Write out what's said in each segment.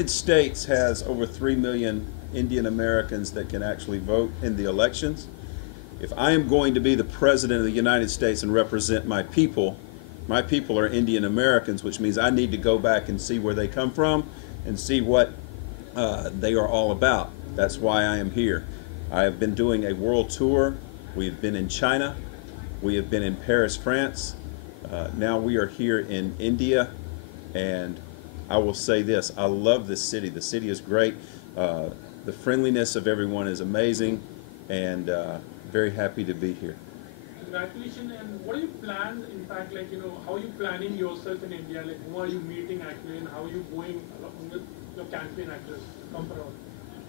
United States has over 3 million Indian Americans that can actually vote in the elections. If I am going to be the president of the United States and represent my people are Indian Americans, which means I need to go back and see where they come from and see what they are all about. That's why I am here. I have been doing a world tour. We have been in China. We have been in Paris, France. Now we are here in India, and I will say this, I love this city. The city is great. The friendliness of everyone is amazing, and very happy to be here. Congratulations. And what do you plan, in fact, like, how are you planning yourself in India? Like, who are you meeting actually, and how are you going along with your campaign actually? Come around.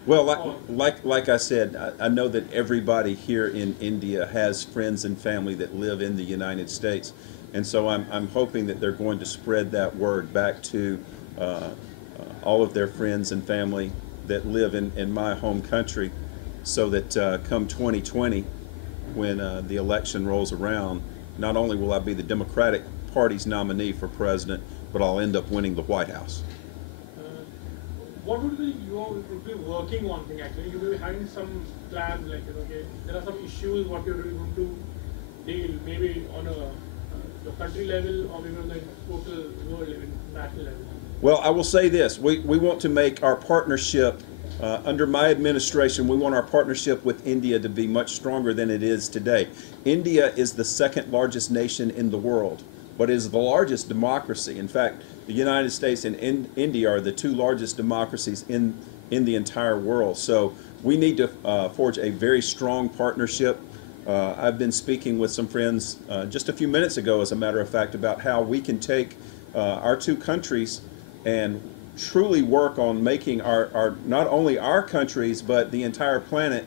Well, like I said, I know that everybody here in India has friends and family that live in the United States. And so I'm hoping that they're going to spread that word back to all of their friends and family that live in my home country, so that come 2020, when the election rolls around, not only will I be the Democratic Party's nominee for president, but I'll end up winning the White House. What would be you would be working on thing actually? You will be having some plans, like, okay, there are some issues what you're going to deal, maybe on the country level or maybe on the total world level, national level. Well, I will say this, we want to make our partnership, under my administration, we want our partnership with India to be much stronger than it is today. India is the second largest nation in the world, but is the largest democracy. In fact, the United States and India are the two largest democracies in the entire world. So we need to forge a very strong partnership. I've been speaking with some friends just a few minutes ago, as a matter of fact, about how we can take our two countries and truly work on making our not only our countries but the entire planet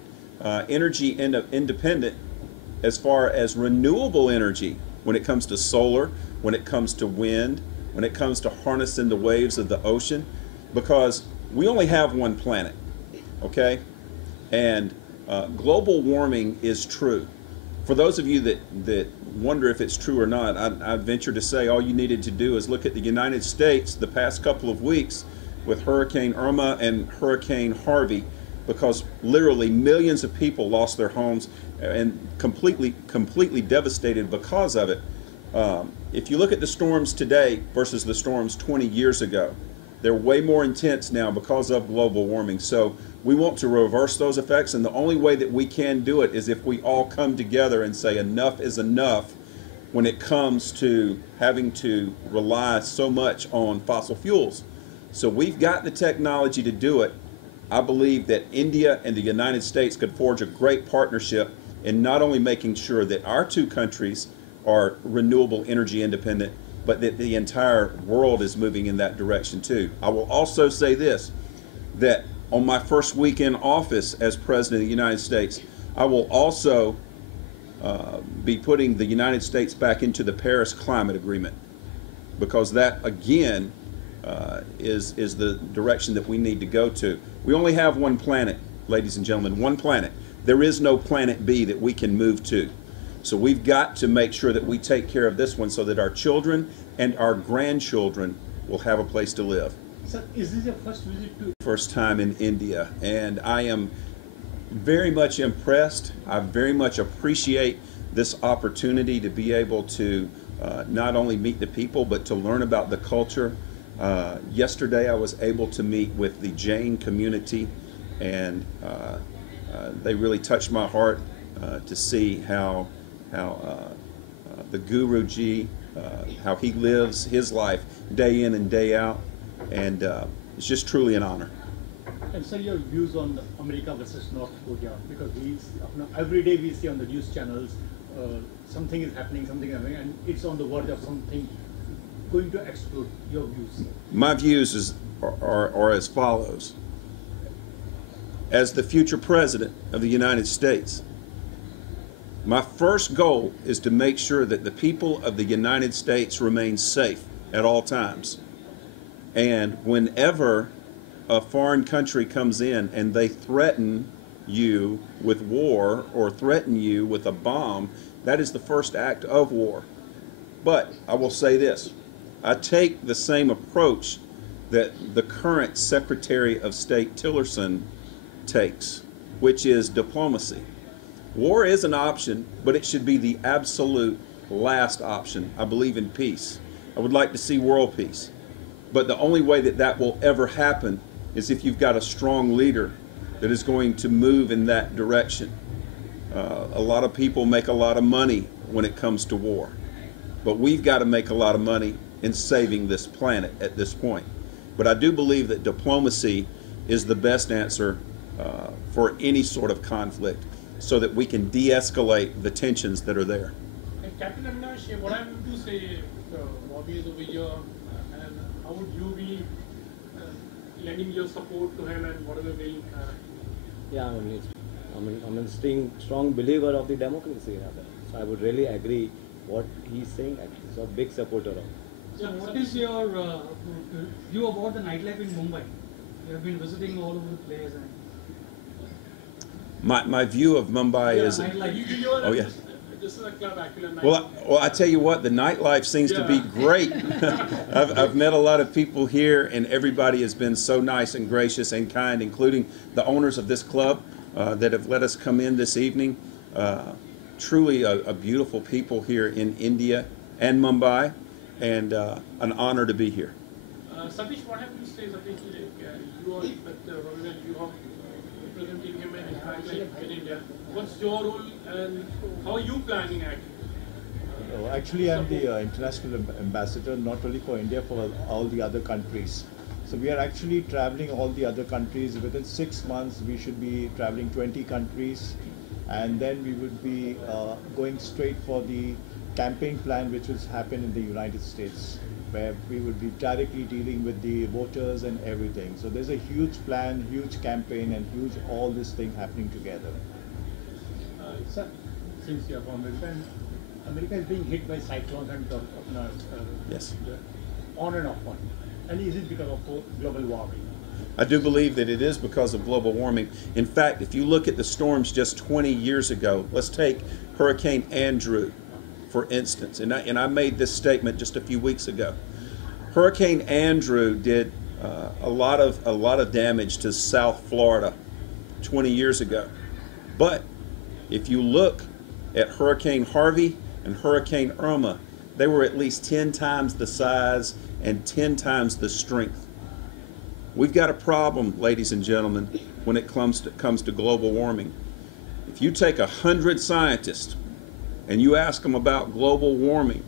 energy independent, as far as renewable energy, when it comes to solar, when it comes to wind, when it comes to harnessing the waves of the ocean, because we only have one planet, okay? And global warming is true. For those of you that wonder if it's true or not, I venture to say all you needed to do is look at the United States the past couple of weeks with Hurricane Irma and Hurricane Harvey, because literally millions of people lost their homes and completely devastated because of it. If you look at the storms today versus the storms 20 years ago, they're way more intense now because of global warming. So we want to reverse those effects, and the only way that we can do it is if we all come together and say enough is enough when it comes to having to rely so much on fossil fuels. So we've got the technology to do it. I believe that India and the United States could forge a great partnership in not only making sure that our two countries are renewable energy independent, but that the entire world is moving in that direction too. I will also say this, that on my first week in office as President of the United States, I will also be putting the United States back into the Paris Climate Agreement, because that again is the direction that we need to go to. We only have one planet, ladies and gentlemen, one planet. There is no planet B that we can move to. So we've got to make sure that we take care of this one so that our children and our grandchildren will have a place to live. Sir, is this your first visit to? First time in India, and I am very much impressed. I very much appreciate this opportunity to be able to not only meet the people, but to learn about the culture. Yesterday I was able to meet with the Jain community, and they really touched my heart to see how the Guruji, how he lives his life day in and day out, and it's just truly an honor. And sir, your views on America versus North Korea, because every day we see on the news channels something is happening, and it's on the verge of something going to explode. Your views? My views are as follows. As the future president of the United States, my first goal is to make sure that the people of the United States remain safe at all times. And whenever a foreign country comes in and they threaten you with war or threaten you with a bomb, that is the first act of war. But I will say this, I take the same approach that the current Secretary of State Tillerson takes, which is diplomacy. War is an option, but it should be the absolute last option. I believe in peace. I would like to see world peace. But the only way that that will ever happen is if you've got a strong leader that is going to move in that direction. A lot of people make a lot of money when it comes to war, but we've got to make a lot of money in saving this planet at this point. But I do believe that diplomacy is the best answer for any sort of conflict, so that we can de-escalate the tensions that are there. And Captain Avinash, what I'm going to say, Robby is over here, and how would you be lending your support to him and whatever way you can? Yeah, I'm a strong believer of the democracy. So I would really agree what he's saying. Actually, so a big supporter of. So what is your view about the nightlife in Mumbai? You have been visiting all over the place. And My view of Mumbai is. Oh yeah. This is a club actually. Well, I tell you what, the nightlife seems to be great. I've met a lot of people here, and everybody has been so nice and gracious and kind, including the owners of this club that have let us come in this evening. Truly a beautiful people here in India and Mumbai, and an honor to be here. Satish, what have you say, Satish? You are with Robby, you are representing him in India. What's your role and how are you planning actually? Actually, I'm the international ambassador, not only for India, for all the other countries. So we are actually traveling all the other countries. Within 6 months, we should be traveling 20 countries. And then we would be going straight for the campaign plan, which will happen in the United States, where we would be directly dealing with the voters and everything. So there's a huge plan, huge campaign, and huge all this thing happening together. Sir, since you are from America, America is being hit by cyclones and Yes. On and off one. And is it because of global warming? I do believe that it is because of global warming. In fact, if you look at the storms just 20 years ago, let's take Hurricane Andrew, for instance, and I made this statement just a few weeks ago. Hurricane Andrew did a lot of damage to South Florida 20 years ago. But if you look at Hurricane Harvey and Hurricane Irma, they were at least 10 times the size and 10 times the strength. We've got a problem, ladies and gentlemen, when it comes to global warming. If you take 100 scientists and you ask them about global warming,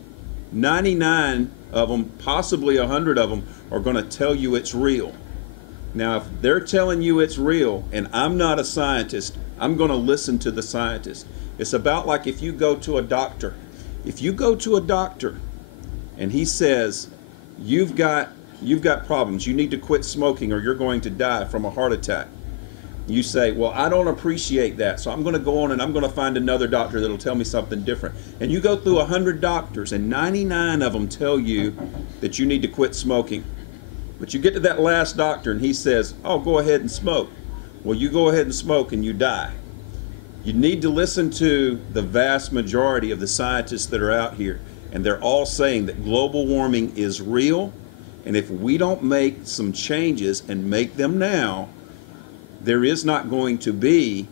99 of them, possibly 100 of them, are going to tell you it's real. Now, if they're telling you it's real and I'm not a scientist, I'm going to listen to the scientists. It's about like if you go to a doctor. If you go to a doctor and he says, you've got problems, you need to quit smoking or you're going to die from a heart attack. You say, well, I don't appreciate that, so I'm going to go on and I'm going to find another doctor that'll tell me something different. And you go through 100 doctors and 99 of them tell you that you need to quit smoking. But you get to that last doctor and he says, oh, go ahead and smoke. Well, you go ahead and smoke and you die. You need to listen to the vast majority of the scientists that are out here, and they're all saying that global warming is real, and if we don't make some changes and make them now, there is not going to be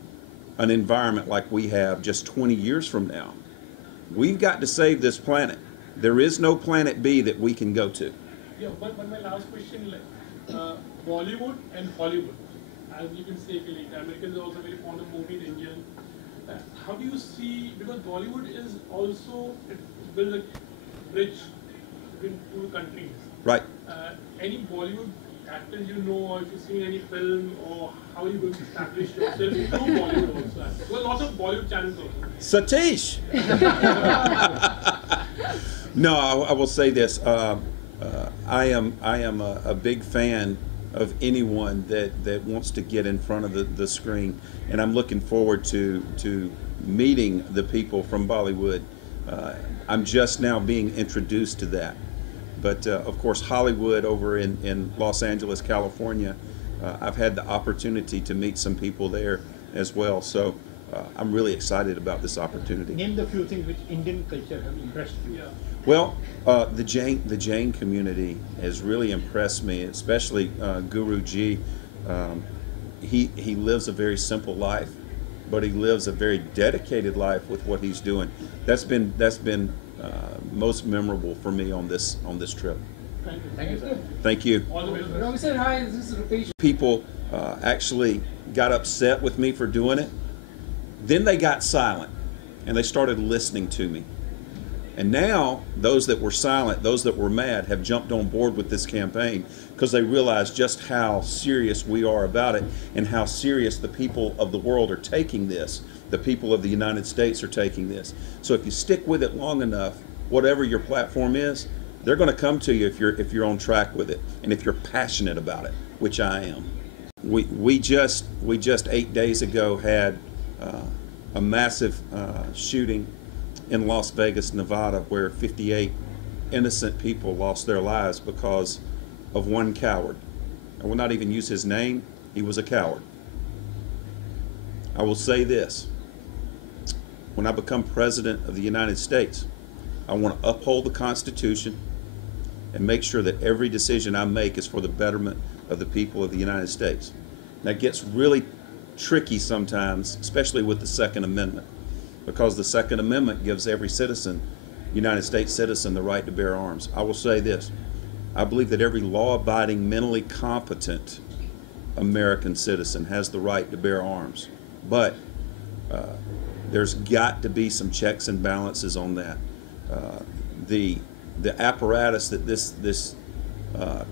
an environment like we have just 20 years from now. We've got to save this planet. There is no planet B that we can go to. Yeah, but my last question, Bollywood and Hollywood, as you can say, Americans are also very fond of movies, Indian. How do you see, because Bollywood is also, it builds a bridge between two countries. Right. Any Bollywood actors you know, or if you've seen any film, or how are you going to establish yourself through Bollywood also? There are lots of Bollywood channels also. Satish! No, I will say this. I am a big fan of anyone that wants to get in front of the screen, and I'm looking forward to meeting the people from Bollywood. I'm just now being introduced to that. But of course, Hollywood over in Los Angeles, California, I've had the opportunity to meet some people there as well. So I'm really excited about this opportunity. Name the few things which Indian culture have impressed you. Well, the Jain community has really impressed me, especially Guruji. He lives a very simple life, but he lives a very dedicated life with what he's doing. That's been most memorable for me on this trip. Thank you, sir. Thank you. Robby sir, hi, this is Rupesh. People actually got upset with me for doing it. Then they got silent and they started listening to me. And now those that were silent, those that were mad, have jumped on board with this campaign because they realize just how serious we are about it and how serious the people of the world are taking this. The people of the United States are taking this. So if you stick with it long enough, whatever your platform is, they're going to come to you if you're on track with it and if you're passionate about it, which I am. We just 8 days ago had a massive shooting in Las Vegas, Nevada, where 58 innocent people lost their lives because of one coward. I will not even use his name. He was a coward. I will say this. When I become president of the United States, I want to uphold the Constitution and make sure that every decision I make is for the betterment of the people of the United States. That gets really tricky sometimes, especially with the Second Amendment, because the Second Amendment gives every citizen, United States citizen, the right to bear arms. I will say this. I believe that every law-abiding, mentally competent American citizen has the right to bear arms. But there's got to be some checks and balances on that. The apparatus that this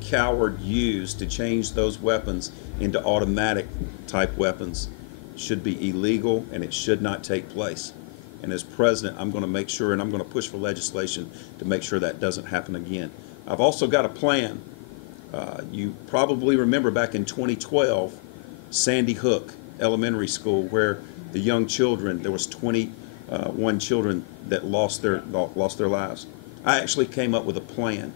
coward used to change those weapons into automatic type weapons should be illegal, and it should not take place. And as president, I'm going to make sure, and I'm going to push for legislation to make sure that doesn't happen again. I've also got a plan. You probably remember back in 2012, Sandy Hook Elementary School, where the young children, there was 21 children that lost their lives. I actually came up with a plan.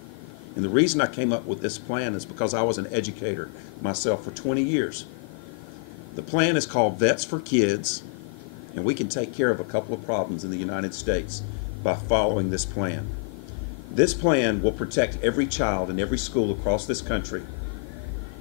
And the reason I came up with this plan is because I was an educator myself for 20 years. The plan is called Vets for Kids, and we can take care of a couple of problems in the United States by following this plan. This plan will protect every child in every school across this country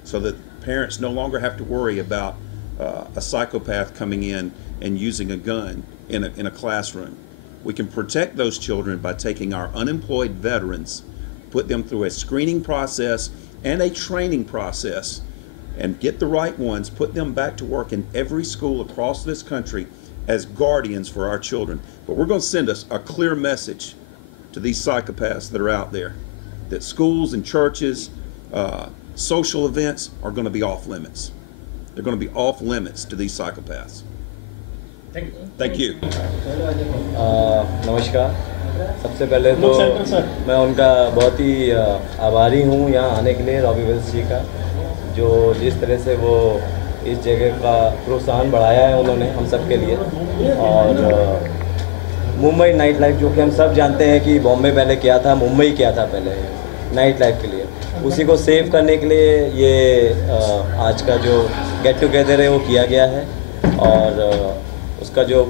so that parents no longer have to worry about a psychopath coming in and using a gun in a classroom. We can protect those children by taking our unemployed veterans, put them through a screening process and a training process, and get the right ones, put them back to work in every school across this country as guardians for our children. But we're going to send us a clear message to these psychopaths that are out there, that schools and churches, social events are going to be off limits. They're going to be off limits to these psychopaths. Thank you. नमस्कार। सबसे पहले तो मैं उनका बहुत ही आभारी हूँ यहाँ आने के लिए, रॉबी विल्स जी का, जो जिस तरह से वो इस जगह का प्रोत्साहन बढ़ाया है उन्होंने हम सब के लिए। और मुंबई नाइट लाइफ, जो कि हम सब जानते हैं कि बॉम्बे पहले क्या था, मुंबई क्या था पहले नाइट लाइफ के लिए, उसी को सेव करने के लिए ये आज का जो गेट टुगेदर है वो किया गया है। और उसका जो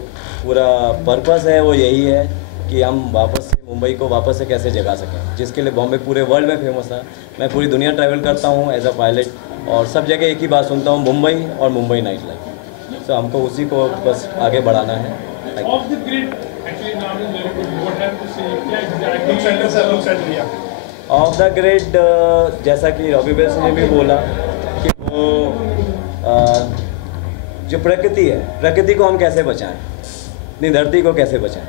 पूरा पर्पस है वो यही है कि हम वापस से मुंबई को वापस से कैसे जगा सकें, जिसके लिए बॉम्बे पूरे वर्ल्ड में फेमस था। मैं पूरी दुनिया ट्रैवल करता हूँ एज अ पायलट, और सब जगह एक ही बात सुनता हूँ, मुंबई और मुंबई नाइट लाइफ। तो हमको उसी को बस आगे बढ़ाना है। ऑफ द ग्रिड, जैसा कि रॉबी विल्स ने भी बोला कि वो जो प्रकृति है, प्रकृति को हम कैसे बचाएं, अपनी धरती को कैसे बचाएं।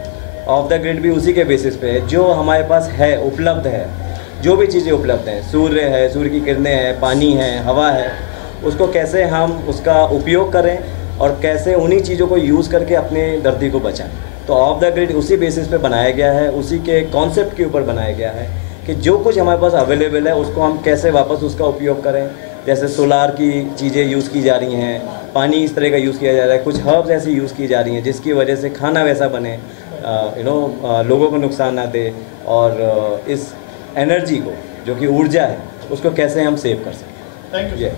ऑफ द ग्रिड भी उसी के बेसिस पे है, जो हमारे पास है, उपलब्ध है, जो भी चीज़ें उपलब्ध हैं, सूर्य है, सूर्य की किरणें हैं, पानी है, हवा है, उसको कैसे हम उसका उपयोग करें और कैसे उन्हीं चीज़ों को यूज़ करके अपने धरती को बचाएं। तो ऑफ द ग्रिड उसी बेसिस पे बनाया गया है, उसी के कॉन्सेप्ट के ऊपर बनाया गया है कि जो कुछ हमारे पास अवेलेबल है उसको हम कैसे वापस उसका उपयोग करें। जैसे सोलार की चीज़ें यूज़ की जा रही हैं, पानी इस तरह का यूज़ किया जा रहा है, कुछ हर्ब्स ऐसी यूज़ की जा रही हैं जिसकी वजह से खाना वैसा बने, लोगों को नुकसान ना दे, और इस एनर्जी को जो कि ऊर्जा है उसको कैसे हम सेव कर सकें। Thank you.